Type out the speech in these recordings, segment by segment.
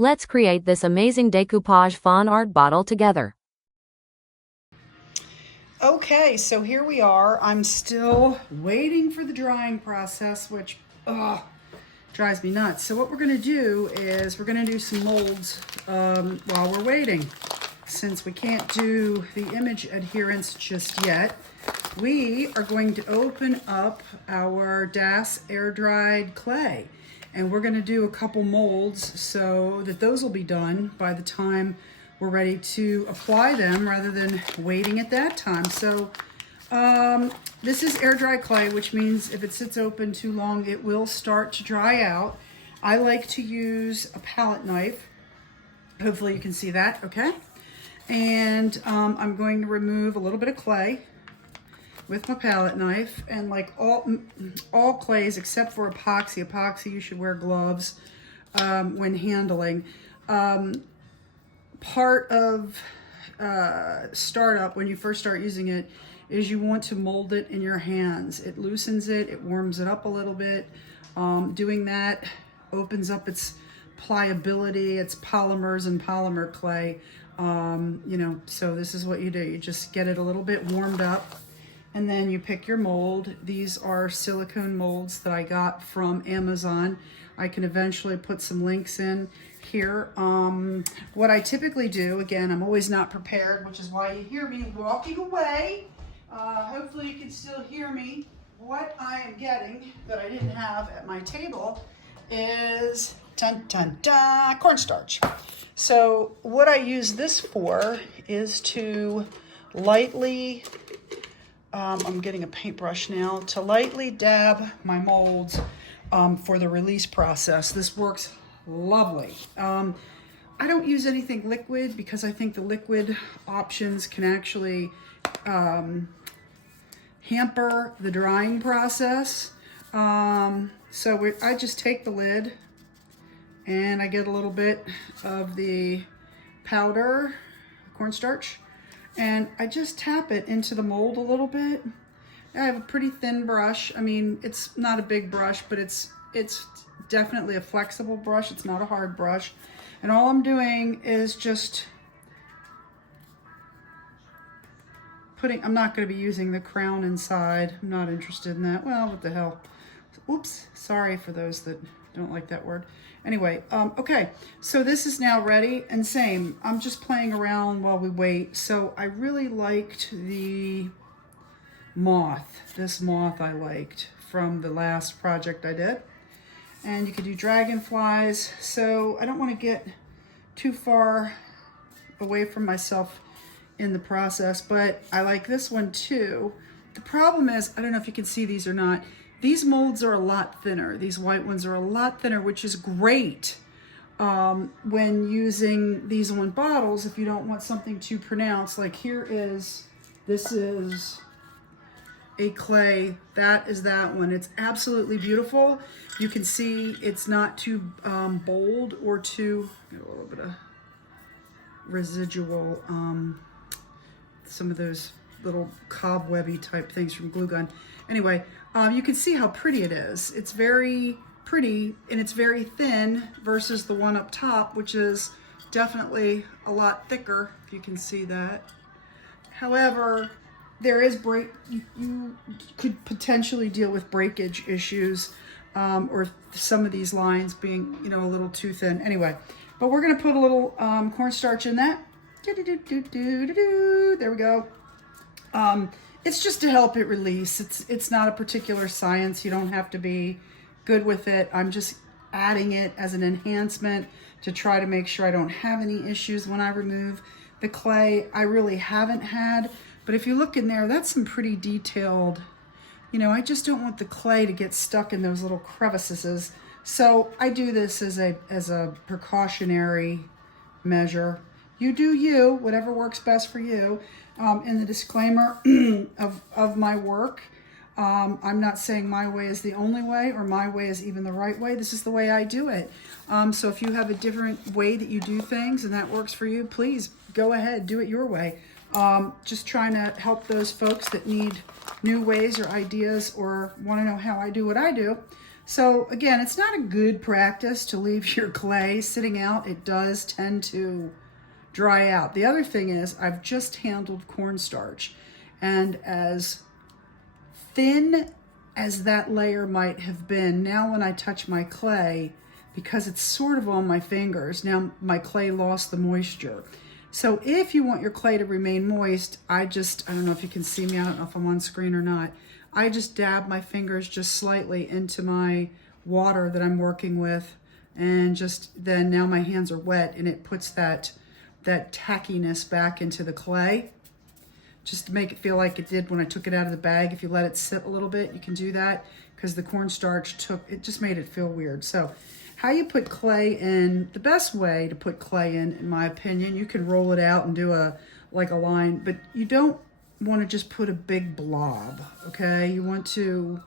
Let's create this amazing decoupage fawn art bottle together. Okay, so here we are. I'm still waiting for the drying process, which drives me nuts. So what we're gonna do is we're gonna do some molds while we're waiting. Since we can't do the image adherence just yet, we are going to open up our DAS air-dried clay. And we're gonna do a couple molds so that those will be done by the time we're ready to apply them rather than waiting at that time. So this is air dry clay, which means if it sits open too long, it will start to dry out. I like to use a palette knife. Hopefully you can see that, okay? And I'm going to remove a little bit of clay with my palette knife, and like all clays except for epoxy, you should wear gloves when handling. Part of startup, when you first start using it, is you want to mold it in your hands. It loosens it, it warms it up a little bit. Doing that opens up its pliability, its polymers and polymer clay. So this is what you do. You just get it a little bit warmed up, and then you pick your mold. These are silicone molds that I got from Amazon. I can eventually put some links in here. What I typically do, again, I'm always not prepared, which is why you hear me walking away. Hopefully you can still hear me. What I am getting that I didn't have at my table is cornstarch. So what I use this for is to lightly, I'm getting a paintbrush now, to lightly dab my molds for the release process. This works lovely. I don't use anything liquid because I think the liquid options can actually hamper the drying process. I just take the lid and I get a little bit of the powder, cornstarch, and I just tap it into the mold a little bit. I have a pretty thin brush. I mean, it's not a big brush, but it's definitely a flexible brush. It's not a hard brush. And all I'm doing is just I'm not going to be using the crown inside. I'm not interested in that. Well, what the hell. Oops, sorry for those that don't like that word. Anyway, okay, so this is now ready, and same, I'm just playing around while we wait. So I really liked the moth. This moth I liked from the last project I did. And you could do dragonflies. So I don't want to get too far away from myself in the process, but I like this one too. The problem is, I don't know if you can see these or not, these molds are a lot thinner. These white ones are a lot thinner, which is great when using these on bottles if you don't want something too pronounced. Like this is a clay, that is that one. It's absolutely beautiful. You can see it's not too bold or too, get a little bit of residual, some of those little cobwebby type things from glue gun. Anyway, you can see how pretty it is. It's very pretty and it's very thin versus the one up top, which is definitely a lot thicker, if you can see that. However, there is you could potentially deal with breakage issues or some of these lines being, a little too thin. Anyway, but we're gonna put a little cornstarch in that. There we go. It's just to help it release. It's not a particular science. You don't have to be good with it. I'm just adding it as an enhancement to try to make sure I don't have any issues when I remove the clay. I really haven't had, but if you look in there, that's some pretty detailed, I just don't want the clay to get stuck in those little crevices. So I do this as a precautionary measure. You do you, whatever works best for you. In the disclaimer of my work, I'm not saying my way is the only way or my way is even the right way. This is the way I do it. So if you have a different way that you do things and that works for you, please go ahead, do it your way. Just trying to help those folks that need new ways or ideas or want to know how I do what I do. So again, it's not a good practice to leave your clay sitting out. It does tend to dry out. The other thing is I've just handled cornstarch, and as thin as that layer might have been, now when I touch my clay, because it's sort of on my fingers, now my clay lost the moisture. So if you want your clay to remain moist, I don't know if you can see me, I don't know if I'm on screen or not. I just dab my fingers just slightly into my water that I'm working with, and just then now my hands are wet, and it puts that tackiness back into the clay, just to make it feel like it did when I took it out of the bag. If you let it sit a little bit, you can do that, because the cornstarch just made it feel weird. So how you put clay in, the best way to put clay in my opinion, you can roll it out and do like a line, but you don't want to just put a big blob, okay? You want to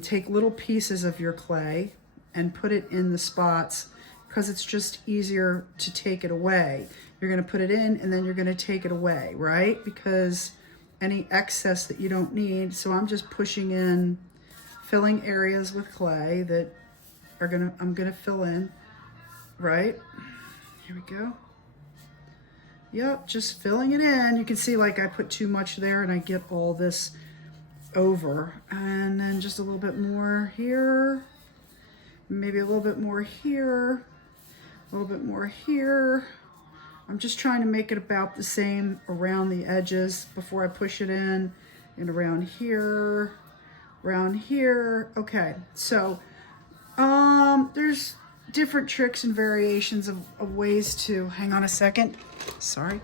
take little pieces of your clay and put it in the spots, because it's just easier to take it away. You're going to put it in and then you're going to take it away, right? Because any excess that you don't need. So I'm just pushing in, filling areas with clay that I'm going to fill in, right? Here we go. Yep, just filling it in. You can see like I put too much there and I get all this over. And then just a little bit more here. Maybe a little bit more here. A little bit more here. I'm just trying to make it about the same around the edges before I push it in. And around here. Okay, so there's different tricks and variations of ways to, hang on a second, sorry.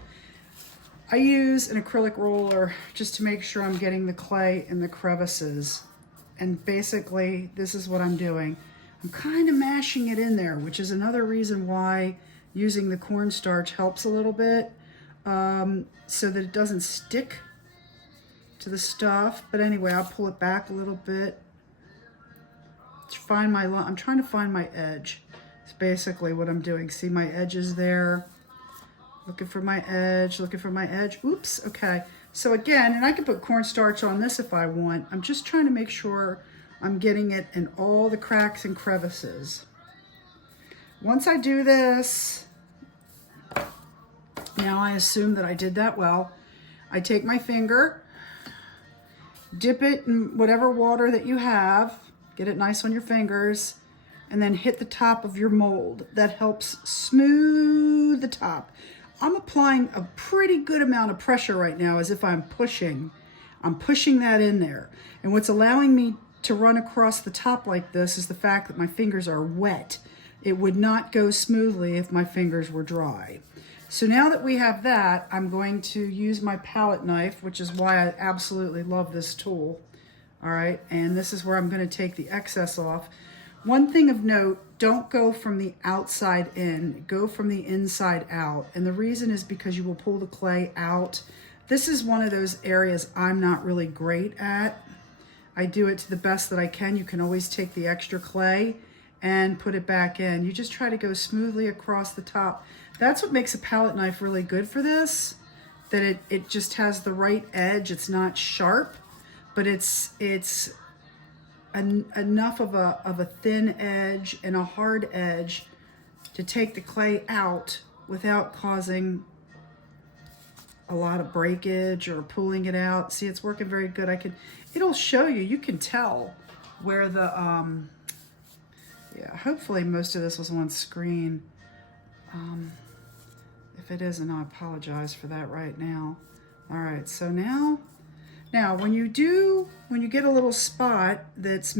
I use an acrylic roller just to make sure I'm getting the clay in the crevices. And basically, this is what I'm doing. I'm kind of mashing it in there, which is another reason why using the cornstarch helps a little bit, so that it doesn't stick to the stuff. But anyway, I'll pull it back a little bit. I'm trying to find my edge. It's basically what I'm doing. See my edges there? Looking for my edge, looking for my edge. Oops, okay. So again, and I can put cornstarch on this if I want. I'm just trying to make sure I'm getting it in all the cracks and crevices. Once I do this, now I assume that I did that well. I take my finger, dip it in whatever water that you have, get it nice on your fingers, and then hit the top of your mold. That helps smooth the top. I'm applying a pretty good amount of pressure right now, as if I'm pushing that in there. And what's allowing me to run across the top like this is the fact that my fingers are wet. It would not go smoothly if my fingers were dry. So now that we have that, I'm going to use my palette knife, which is why I absolutely love this tool. All right, and this is where I'm going to take the excess off. One thing of note, don't go from the outside in, go from the inside out. And the reason is because you will pull the clay out. This is one of those areas I'm not really great at. I do it to the best that I can. You can always take the extra clay and put it back in. You just try to go smoothly across the top. That's what makes a palette knife really good for this, that it just has the right edge. It's not sharp, but it's enough of a thin edge and a hard edge to take the clay out without causing a lot of breakage or pulling it out. See, it's working very good. It'll show you, you can tell where the, yeah, hopefully most of this was on screen. If it isn't, I apologize for that right now. All right, so now when you get a little spot that's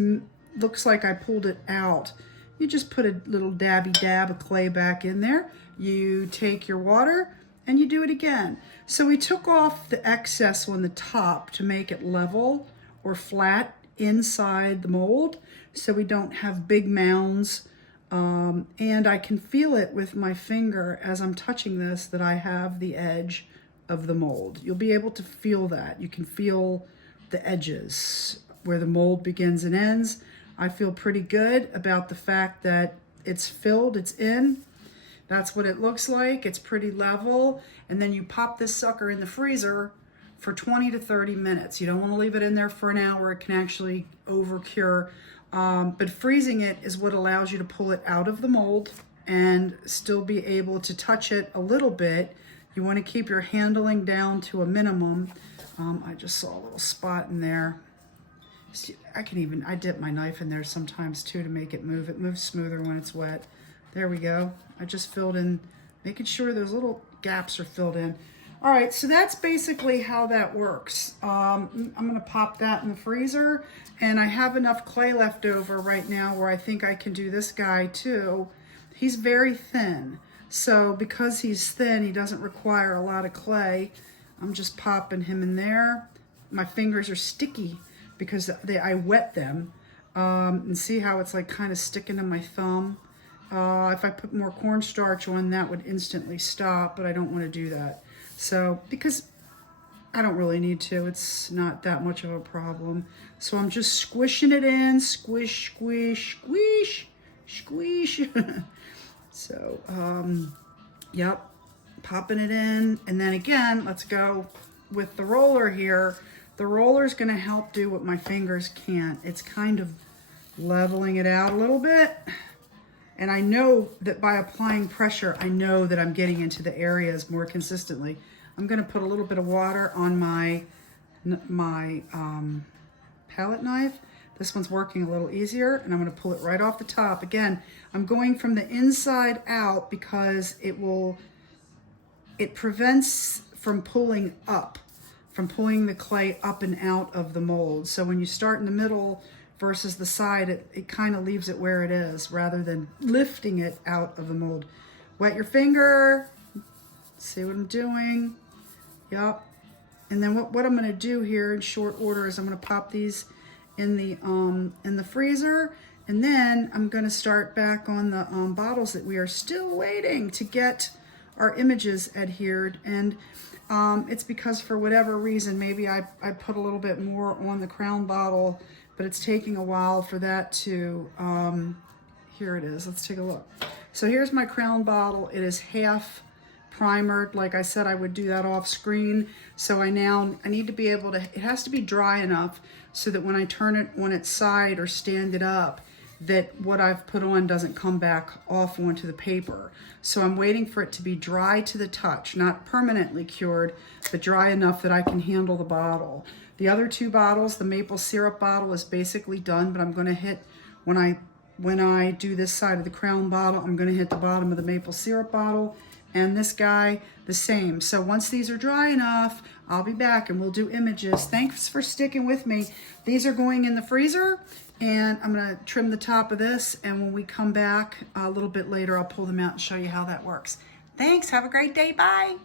looks like I pulled it out, you just put a little dabby dab of clay back in there. You take your water and you do it again. So we took off the excess on the top to make it level or flat inside the mold, so we don't have big mounds. And I can feel it with my finger as I'm touching this that I have the edge of the mold. You'll be able to feel that. You can feel the edges where the mold begins and ends. I feel pretty good about the fact that it's filled, it's in. That's what it looks like. It's pretty level. And then you pop this sucker in the freezer for 20 to 30 minutes. You don't want to leave it in there for an hour. It can actually over cure. But freezing it is what allows you to pull it out of the mold and still be able to touch it a little bit. You want to keep your handling down to a minimum. I just saw a little spot in there. See, I dip my knife in there sometimes too to make it move. It moves smoother when it's wet. There we go. I just filled in, making sure those little gaps are filled in. All right, so that's basically how that works. I'm gonna pop that in the freezer, and I have enough clay left over right now where I think I can do this guy too. He's very thin, so because he's thin, he doesn't require a lot of clay. I'm just popping him in there. My fingers are sticky because I wet them. And see how it's like kind of sticking to my thumb? If I put more cornstarch on, that would instantly stop, but I don't want to do that. So, because I don't really need to, it's not that much of a problem. So I'm just squishing it in, squish, squish, squish, squish. So, yep, popping it in. And then again, let's go with the roller here. The roller is going to help do what my fingers can't. It's kind of leveling it out a little bit. And I know that by applying pressure, I know that I'm getting into the areas more consistently. I'm going to put a little bit of water on my palette knife. This one's working a little easier, and I'm going to pull it right off the top. Again, I'm going from the inside out because it prevents from pulling up, from pulling the clay up and out of the mold. So when you start in the middle versus the side, it kind of leaves it where it is rather than lifting it out of the mold. Wet your finger, see what I'm doing? Yep. And then what I'm gonna do here in short order is I'm gonna pop these in the freezer, and then I'm gonna start back on the bottles that we are still waiting to get our images adhered. And it's because for whatever reason, maybe I put a little bit more on the crown bottle, but it's taking a while for that to, here it is, let's take a look. So here's my crown bottle. It is half primered. Like I said, I would do that off screen. So I need to be able to, it has to be dry enough so that when I turn it on its side or stand it up, that what I've put on doesn't come back off onto the paper. So I'm waiting for it to be dry to the touch, not permanently cured, but dry enough that I can handle the bottle. The other two bottles, the maple syrup bottle is basically done, but I'm gonna hit, when I do this side of the crown bottle, I'm gonna hit the bottom of the maple syrup bottle, and this guy the same. So once these are dry enough, I'll be back and we'll do images. Thanks for sticking with me. These are going in the freezer, and I'm gonna trim the top of this, and when we come back a little bit later, I'll pull them out and show you how that works. Thanks, have a great day, bye.